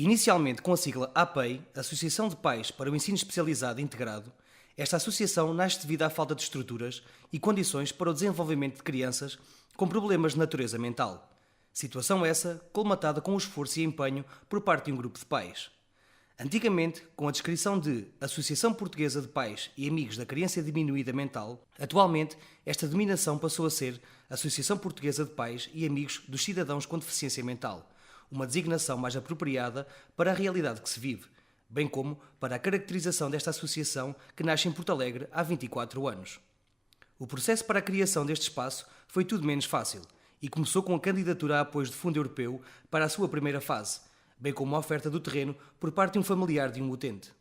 Inicialmente com a sigla APEI, Associação de Pais para o Ensino Especializado Integrado, esta associação nasce devido à falta de estruturas e condições para o desenvolvimento de crianças com problemas de natureza mental. Situação essa colmatada com o esforço e empenho por parte de um grupo de pais. Antigamente, com a descrição de Associação Portuguesa de Pais e Amigos da Criança Diminuída Mental, atualmente esta denominação passou a ser Associação Portuguesa de Pais e Amigos dos Cidadãos com Deficiência Mental, uma designação mais apropriada para a realidade que se vive, bem como para a caracterização desta associação que nasce em Porto Alegre há 24 anos. O processo para a criação deste espaço foi tudo menos fácil e começou com a candidatura a apoios de fundo europeu para a sua primeira fase, bem como a oferta do terreno por parte de um familiar de um utente.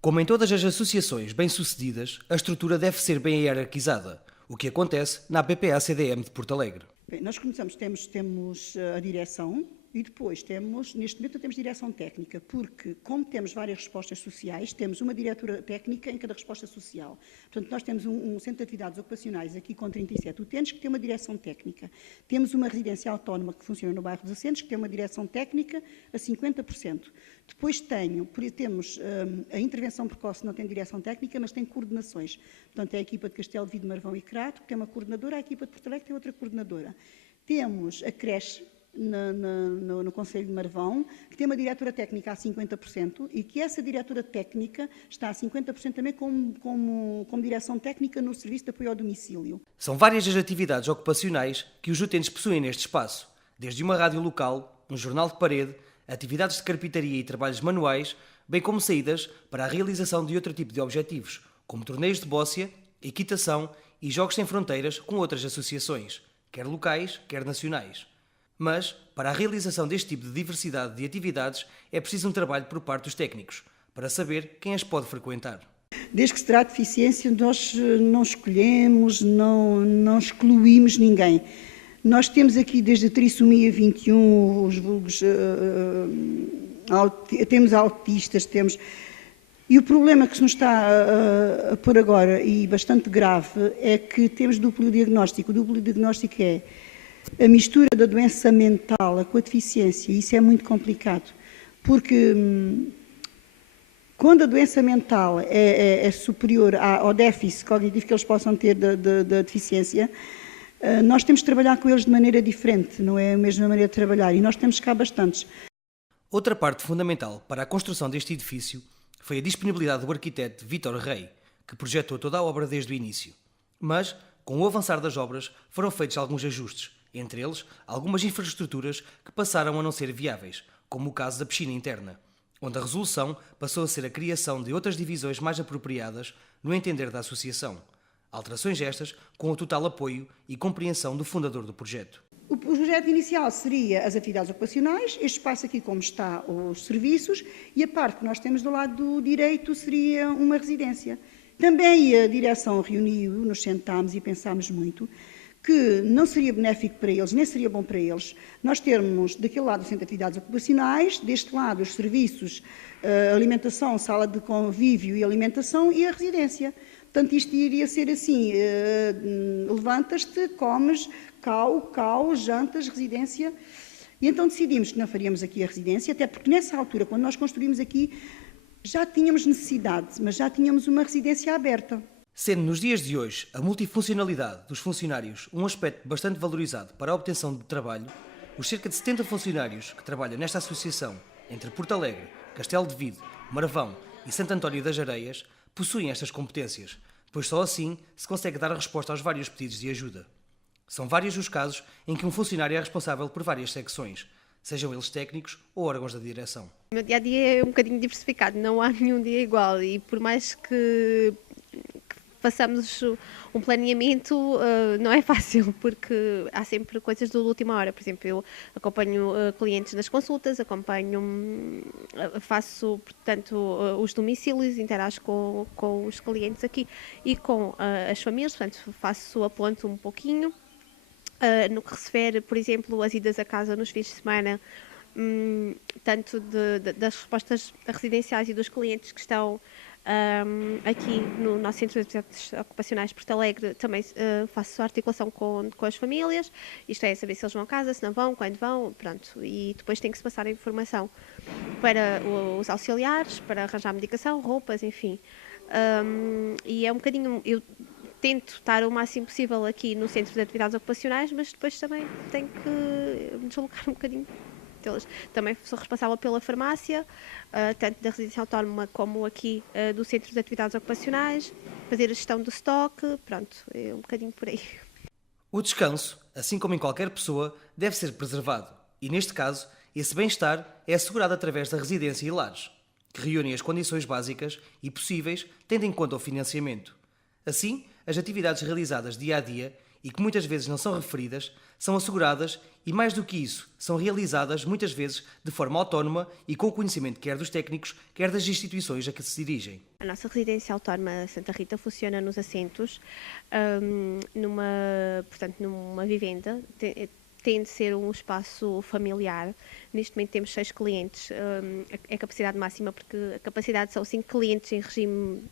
Como em todas as associações bem-sucedidas, a estrutura deve ser bem hierarquizada, o que acontece na APPA-CDM de Porto Alegre. Bem, nós começamos, temos a direção e depois neste momento temos direção técnica, porque como temos várias respostas sociais, temos uma diretora técnica em cada resposta social. Portanto, nós temos um centro de atividades ocupacionais aqui com 37 utentes que tem uma direção técnica. Temos uma residência autónoma que funciona no bairro dos Assentos que tem uma direção técnica a 50%. Depois temos a intervenção precoce, não tem direção técnica, mas tem coordenações. Portanto, é a equipa de Castelo de Vido, Marvão e Crato, que tem uma coordenadora, a equipa de Porto Alegre tem outra coordenadora. Temos a creche no Conselho de Marvão, que tem uma diretora técnica a 50% e que essa diretora técnica está a 50% também como direção técnica no Serviço de Apoio ao Domicílio. São várias as atividades ocupacionais que os utentes possuem neste espaço, desde uma rádio local, um jornal de parede, atividades de carpintaria e trabalhos manuais, bem como saídas para a realização de outro tipo de objetivos, como torneios de bóssia, equitação e jogos sem fronteiras com outras associações, quer locais, quer nacionais. Mas, para a realização deste tipo de diversidade de atividades, é preciso um trabalho por parte dos técnicos, para saber quem as pode frequentar. Desde que se trata de deficiência, nós não escolhemos, não excluímos ninguém. Nós temos aqui desde a trissomia 21, os vulgos, temos autistas, temos... E o problema que se nos está a pôr agora, e bastante grave, é que temos duplo diagnóstico. O duplo diagnóstico é a mistura da doença mental com a deficiência, e isso é muito complicado, porque quando a doença mental é superior ao déficit cognitivo que eles possam ter da deficiência, nós temos de trabalhar com eles de maneira diferente, não é a mesma maneira de trabalhar, e nós temos cá bastantes. Outra parte fundamental para a construção deste edifício foi a disponibilidade do arquiteto Vítor Rei, que projetou toda a obra desde o início. Mas, com o avançar das obras, foram feitos alguns ajustes, entre eles algumas infraestruturas que passaram a não ser viáveis, como o caso da piscina interna, onde a resolução passou a ser a criação de outras divisões mais apropriadas no entender da associação. Alterações estas com o total apoio e compreensão do fundador do projeto. O projeto inicial seria as atividades ocupacionais, este espaço aqui como está os serviços, e a parte que nós temos do lado direito seria uma residência. Também a direção reuniu, nos sentámos e pensámos muito, que não seria benéfico para eles, nem seria bom para eles, nós termos daquele lado o centro de atividades ocupacionais, deste lado os serviços, alimentação, sala de convívio e alimentação e a residência. Portanto, isto iria ser assim, levantas-te, comes, jantas, residência. E então decidimos que não faríamos aqui a residência, até porque nessa altura, quando nós construímos aqui, já tínhamos necessidade, mas já tínhamos uma residência aberta. Sendo nos dias de hoje a multifuncionalidade dos funcionários um aspecto bastante valorizado para a obtenção de trabalho, os cerca de 70 funcionários que trabalham nesta associação, entre Porto Alegre, Castelo de Vido, Marvão e Santo António das Areias, possuem estas competências, pois só assim se consegue dar a resposta aos vários pedidos de ajuda. São vários os casos em que um funcionário é responsável por várias secções, sejam eles técnicos ou órgãos da direção. O meu dia-a-dia é um bocadinho diversificado, não há nenhum dia igual e por mais que façamos um planeamento, não é fácil, porque há sempre coisas de última hora. Por exemplo, eu acompanho clientes nas consultas, faço, portanto, os domicílios, interajo com os clientes aqui e com as famílias, portanto, faço a ponte um pouquinho. No que se refere, por exemplo, às idas a casa nos fins de semana, tanto das respostas residenciais e dos clientes que estão Aqui no nosso Centro de Atividades Ocupacionais Porto Alegre também faço articulação com as famílias, isto é, saber se eles vão a casa, se não vão, quando vão, pronto. E depois tem que se passar a informação para os auxiliares, para arranjar medicação, roupas, enfim. E é um bocadinho... Eu tento estar o máximo possível aqui no Centro de Atividades Ocupacionais, mas depois também tenho que me deslocar um bocadinho deles. Também sou responsável pela farmácia, tanto da residência autónoma como aqui do Centro de Atividades Ocupacionais, fazer a gestão do estoque, pronto, é um bocadinho por aí. O descanso, assim como em qualquer pessoa, deve ser preservado e, neste caso, esse bem-estar é assegurado através da residência e lares, que reúnem as condições básicas e possíveis tendo em conta o financiamento. Assim, as atividades realizadas dia a dia e que muitas vezes não são referidas, são asseguradas e, mais do que isso, são realizadas muitas vezes de forma autónoma e com o conhecimento quer dos técnicos, quer das instituições a que se dirigem. A nossa residência autónoma Santa Rita funciona nos assentos, numa vivenda, tem de ser um espaço familiar. Neste momento temos 6 clientes, é a capacidade máxima, porque a capacidade são 5 clientes em regime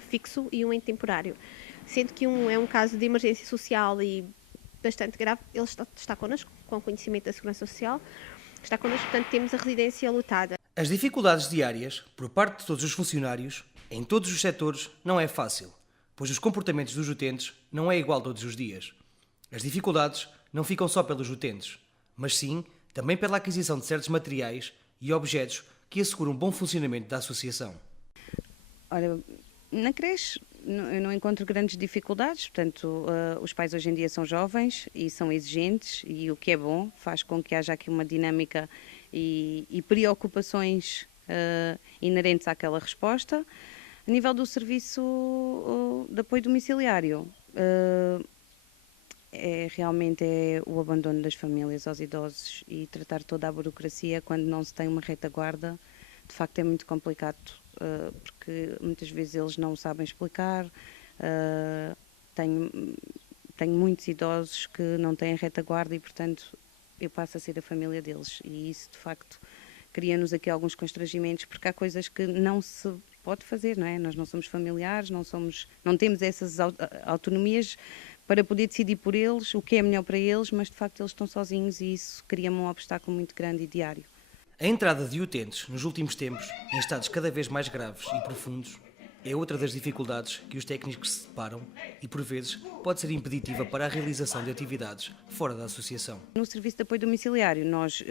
fixo e um em temporário. Sendo que um é um caso de emergência social e bastante grave, ele está connosco, com conhecimento da Segurança Social, está connosco, portanto temos a residência lotada. As dificuldades diárias, por parte de todos os funcionários, em todos os setores, não é fácil, pois os comportamentos dos utentes não é igual todos os dias. As dificuldades não ficam só pelos utentes, mas sim também pela aquisição de certos materiais e objetos que asseguram um bom funcionamento da associação. Ora, na creche eu não encontro grandes dificuldades, portanto, os pais hoje em dia são jovens e são exigentes, e o que é bom, faz com que haja aqui uma dinâmica e preocupações inerentes àquela resposta. A nível do serviço de apoio domiciliário, realmente é o abandono das famílias aos idosos e tratar toda a burocracia quando não se tem uma retaguarda. De facto é muito complicado, porque muitas vezes eles não sabem explicar. Tenho muitos idosos que não têm retaguarda e, portanto, eu passo a ser a família deles. E isso, de facto, cria-nos aqui alguns constrangimentos, porque há coisas que não se pode fazer, não é? Nós não somos familiares, não temos essas autonomias para poder decidir por eles o que é melhor para eles, mas, de facto, eles estão sozinhos e isso cria-me um obstáculo muito grande e diário. A entrada de utentes, nos últimos tempos, em estados cada vez mais graves e profundos, é outra das dificuldades que os técnicos se deparam e, por vezes, pode ser impeditiva para a realização de atividades fora da associação. No serviço de apoio domiciliário, nós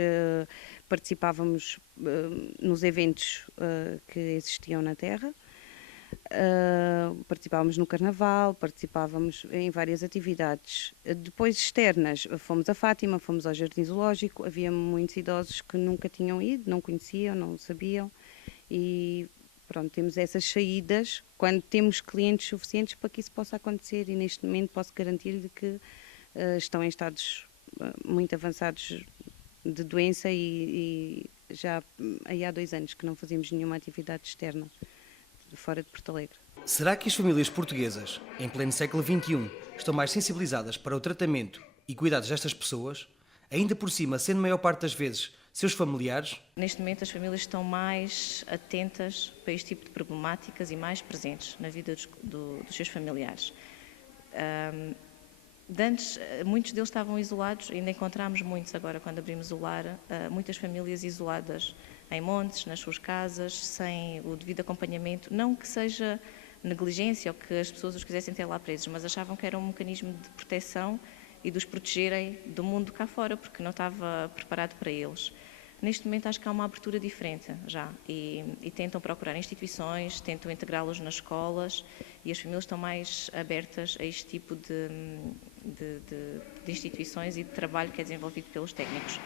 participávamos nos eventos que existiam na Terra, participávamos no Carnaval, participávamos em várias atividades. Depois externas, fomos a Fátima, fomos ao Jardim Zoológico, havia muitos idosos que nunca tinham ido, não conheciam, não sabiam e pronto, temos essas saídas quando temos clientes suficientes para que isso possa acontecer e neste momento posso garantir-lhe que estão em estados muito avançados de doença e já há 2 anos que não fazíamos nenhuma atividade externa fora de Porto Alegre. Será que as famílias portuguesas, em pleno século XXI, estão mais sensibilizadas para o tratamento e cuidados destas pessoas, ainda por cima sendo a maior parte das vezes seus familiares? Neste momento as famílias estão mais atentas para este tipo de problemáticas e mais presentes na vida dos seus familiares. Antes, muitos deles estavam isolados, ainda encontramos muitos agora quando abrimos o lar, muitas famílias isoladas em montes, nas suas casas, sem o devido acompanhamento, não que seja negligência ou que as pessoas os quisessem ter lá presos, mas achavam que era um mecanismo de proteção e de os protegerem do mundo cá fora, porque não estava preparado para eles. Neste momento acho que há uma abertura diferente já e tentam procurar instituições, tentam integrá-los nas escolas e as famílias estão mais abertas a este tipo de instituições e de trabalho que é desenvolvido pelos técnicos.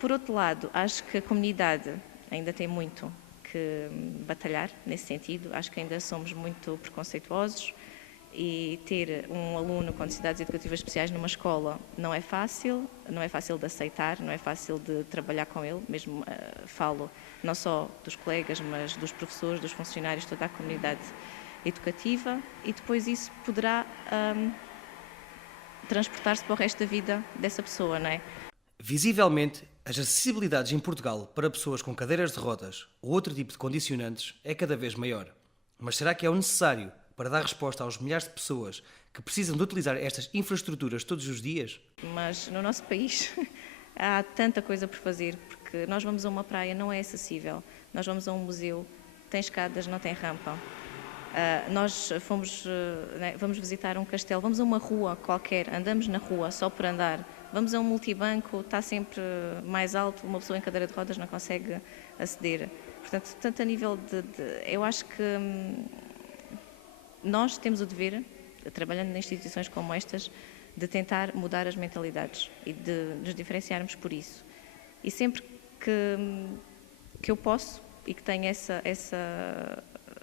Por outro lado, acho que a comunidade ainda tem muito que batalhar nesse sentido, acho que ainda somos muito preconceituosos e ter um aluno com necessidades educativas especiais numa escola não é fácil de aceitar, não é fácil de trabalhar com ele, mesmo falo não só dos colegas, mas dos professores, dos funcionários, toda a comunidade educativa e depois isso poderá transportar-se para o resto da vida dessa pessoa, não é? Visivelmente, as acessibilidades em Portugal para pessoas com cadeiras de rodas ou outro tipo de condicionantes é cada vez maior. Mas será que é o necessário para dar resposta aos milhares de pessoas que precisam de utilizar estas infraestruturas todos os dias? Mas no nosso país há tanta coisa por fazer, porque nós vamos a uma praia, não é acessível. Nós vamos a um museu, tem escadas, não tem rampa. Nós vamos visitar um castelo, vamos a uma rua qualquer, andamos na rua só por andar. Vamos a um multibanco, está sempre mais alto, uma pessoa em cadeira de rodas não consegue aceder. Portanto, tanto a nível eu acho que nós temos o dever, trabalhando em instituições como estas, de tentar mudar as mentalidades e de nos diferenciarmos por isso. E sempre que eu posso e que tenho essa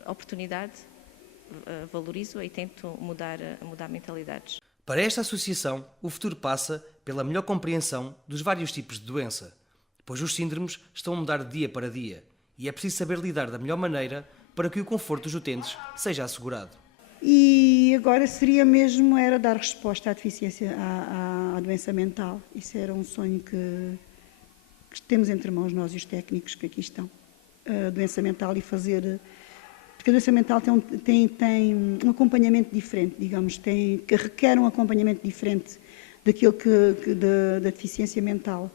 oportunidade, valorizo e tento mudar mentalidades. Para esta associação, o futuro passa pela melhor compreensão dos vários tipos de doença, pois os síndromes estão a mudar de dia para dia e é preciso saber lidar da melhor maneira para que o conforto dos utentes seja assegurado. E agora era dar resposta à deficiência, à doença mental. Isso era um sonho que temos entre mãos, nós e os técnicos que aqui estão. A doença mental e fazer... Porque a doença mental tem um acompanhamento diferente, digamos, que requer um acompanhamento diferente daquilo da deficiência mental.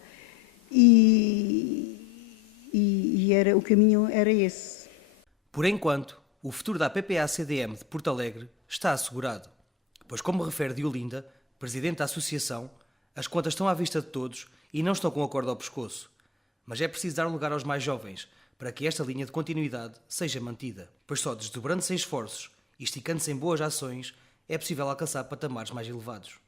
O caminho era esse. Por enquanto, o futuro da PPA-CDM de Porto Alegre está assegurado, pois, como refere Diolinda, presidente da associação, as contas estão à vista de todos e não estão com a corda ao pescoço. Mas é preciso dar lugar aos mais jovens para que esta linha de continuidade seja mantida, pois só desdobrando-se em esforços e esticando-se em boas ações é possível alcançar patamares mais elevados.